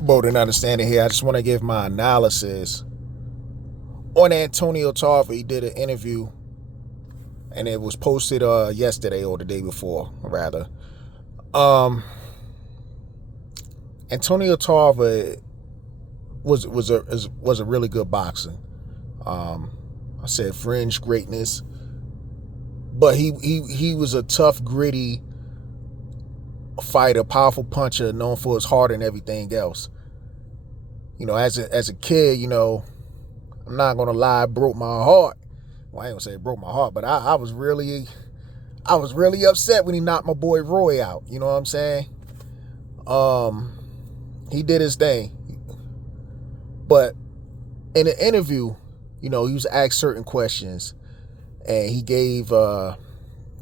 bold and understanding here. I just want to give my analysis on Antonio Tarver. He did an interview, and it was posted yesterday or the day before, rather. Um, Antonio Tarver was a really good boxer. I said fringe greatness, but he was a tough, gritty fighter, powerful puncher, known for his heart and everything else. As a kid, I'm not gonna lie, it broke my heart. Well, I ain't gonna say it broke my heart, but I was really upset when he knocked my boy Roy out. You know what I'm saying? He did his thing, but in the interview, he was asked certain questions, and he gave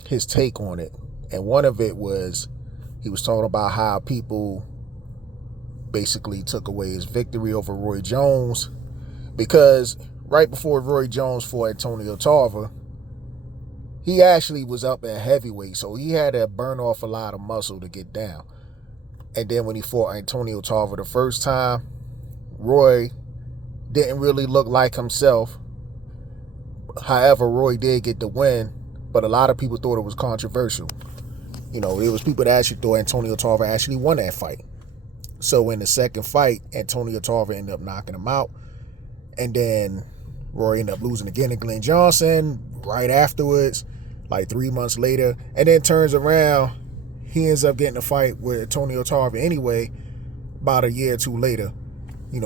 his take on it. And one of it was, he was talking about how people basically took away his victory over Roy Jones, because right before Roy Jones fought Antonio Tarver, he actually was up at heavyweight, so he had to burn off a lot of muscle to get down. And then when he fought Antonio Tarver the first time, Roy didn't really look like himself. However, Roy did get the win, but a lot of people thought it was controversial. There was people that actually thought Antonio Tarver actually won that fight. So in the second fight, Antonio Tarver ended up knocking him out, and then Roy ended up losing again to Glenn Johnson right afterwards, like 3 months later, and then turns around, he ends up getting a fight with Antonio Tarver anyway, about a year or two later,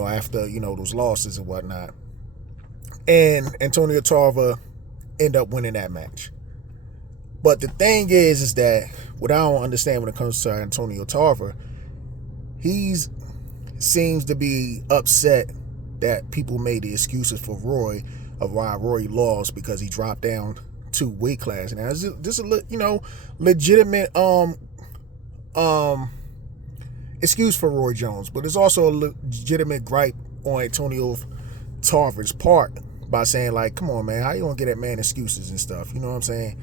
after, those losses and whatnot. And Antonio Tarver ended up winning that match. But the thing is that what I don't understand when it comes to Antonio Tarver, he seems to be upset that people made the excuses for Roy of why Roy lost because he dropped down 2 weight classes. Now, this is legitimate excuse for Roy Jones, but it's also a legitimate gripe on Antonio Tarver's part by saying, like, come on, man, how you gonna get that man excuses and stuff? You know what I'm saying?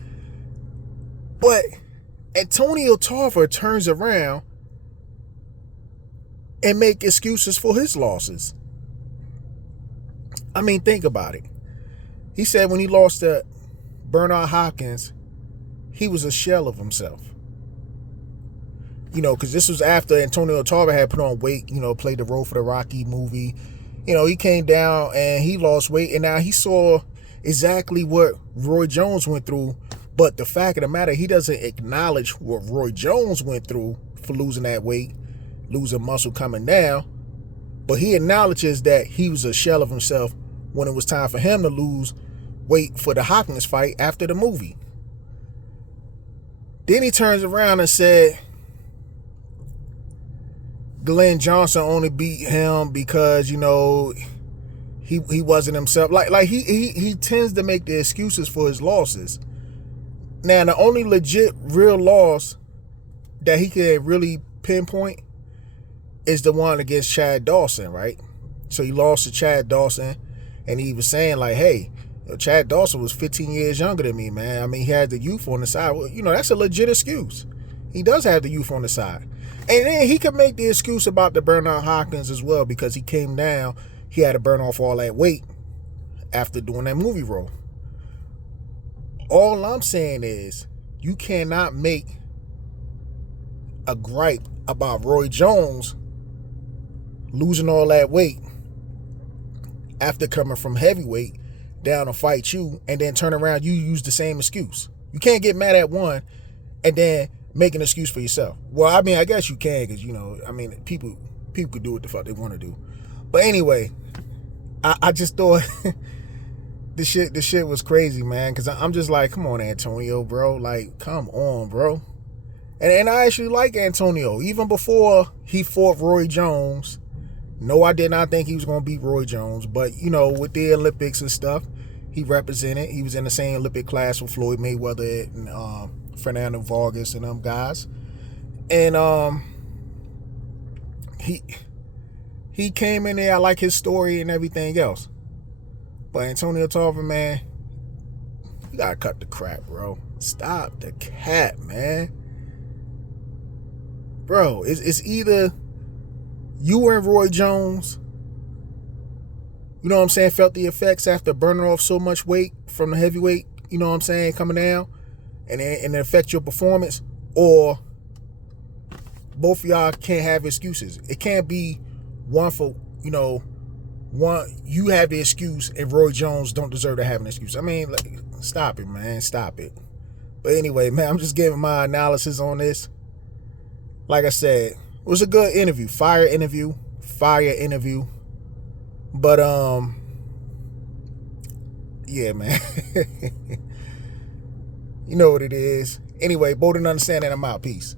But Antonio Tarver turns around and make excuses for his losses. I mean, think about it. He said when he lost to Bernard Hopkins, he was a shell of himself. Because this was after Antonio Tarver had put on weight, played the role for the Rocky movie. He came down and he lost weight, and now he saw exactly what Roy Jones went through. But the fact of the matter, he doesn't acknowledge what Roy Jones went through for losing that weight, losing muscle coming down. But he acknowledges that he was a shell of himself when it was time for him to lose weight for the Hopkins fight after the movie. Then he turns around and said Glenn Johnson only beat him because, he wasn't himself. Like he tends to make the excuses for his losses. Now, the only legit real loss that he could really pinpoint is the one against Chad Dawson, right? So he lost to Chad Dawson, and he was saying, like, hey, Chad Dawson was 15 years younger than me, man. I mean, he had the youth on the side. Well, that's a legit excuse. He does have the youth on the side. And then he could make the excuse about the Bernard Hopkins as well, because he came down, he had to burn off all that weight after doing that movie role. All I'm saying is, you cannot make a gripe about Roy Jones losing all that weight after coming from heavyweight down to fight you, and then turn around, you use the same excuse. You can't get mad at one and then make an excuse for yourself. Well, I mean, I guess you can, because, people could do what the fuck they want to do. But anyway, I just thought the shit was crazy, man, because I'm just like, come on, Antonio, bro. Like, come on, bro. And I actually like Antonio. Even before he fought Roy Jones, no, I did not think he was going to beat Roy Jones. But, with the Olympics and stuff, he represented. He was in the same Olympic class with Floyd Mayweather and Fernando Vargas and them guys. And he came in there. I like his story and everything else. But Antonio Tarver, man, you got to cut the crap, bro. Stop the cap, man. Bro, it's either You and Roy Jones, you know what I'm saying, felt the effects after burning off so much weight from the heavyweight, you know what I'm saying, coming down, and it affect your performance, or both of y'all can't have excuses. It can't be one for, one, you have the excuse and Roy Jones don't deserve to have an excuse. I mean, like, stop it, man. Stop it. But anyway, man, I'm just giving my analysis on this. Like I said, it was a good interview. Fire interview. But, yeah, man. You know what it is. Anyway, Bold and Understanding, I'm out. Peace.